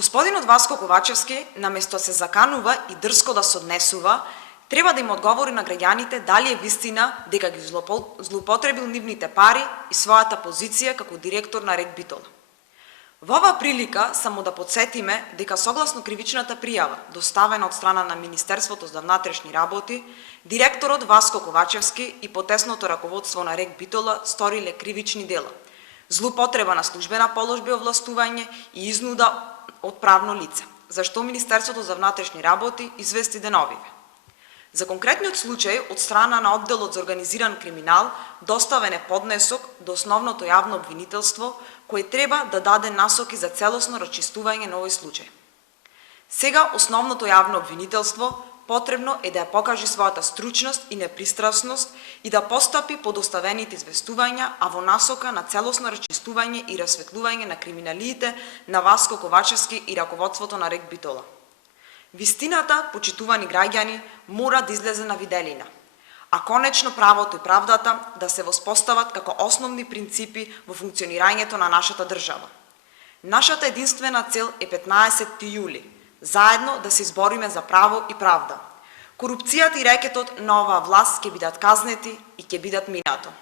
Господинот Васко Ковачевски, наместо се заканува и дрско да се однесува, треба да им одговори на граѓаните дали е вистина дека ги злоупотребил нивните пари и својата позиција како директор на РЕК Битола. Во оваа прилика само да подсетиме дека согласно кривичната пријава, доставена од страна на Министерството за внатрешни работи, директорот Васко Ковачевски и потесното раководство на РЕК Битола сториле кривични дела: злоупотреба на службена положба и овластување и изнуда од правно лице, за што Министерството за внатрешни работи извести деновиве. За конкретниот случај, од страна на одделот за организиран криминал, доставен е поднесок до основното јавно обвинителство, кој треба да даде насоки за целосно расчистување на овој случај. Сега основното јавно обвинителство потребно е да ја покаже својата стручност и непристрасност и да постапи по доставените известувања, а во насока на целосно расчистување и расветлување на криминалиите на Васко Ковачевски и раководството на РЕК Битола. Вистината, почитувани граѓани, мора да излезе на виделина, а конечно правото и правдата да се воспостават како основни принципи во функционирањето на нашата држава. Нашата единствена цел е 15 јули, заедно да се избориме за право и правда. Корупцијата и рекетот на оваа власт ќе бидат казнети и ќе бидат минато.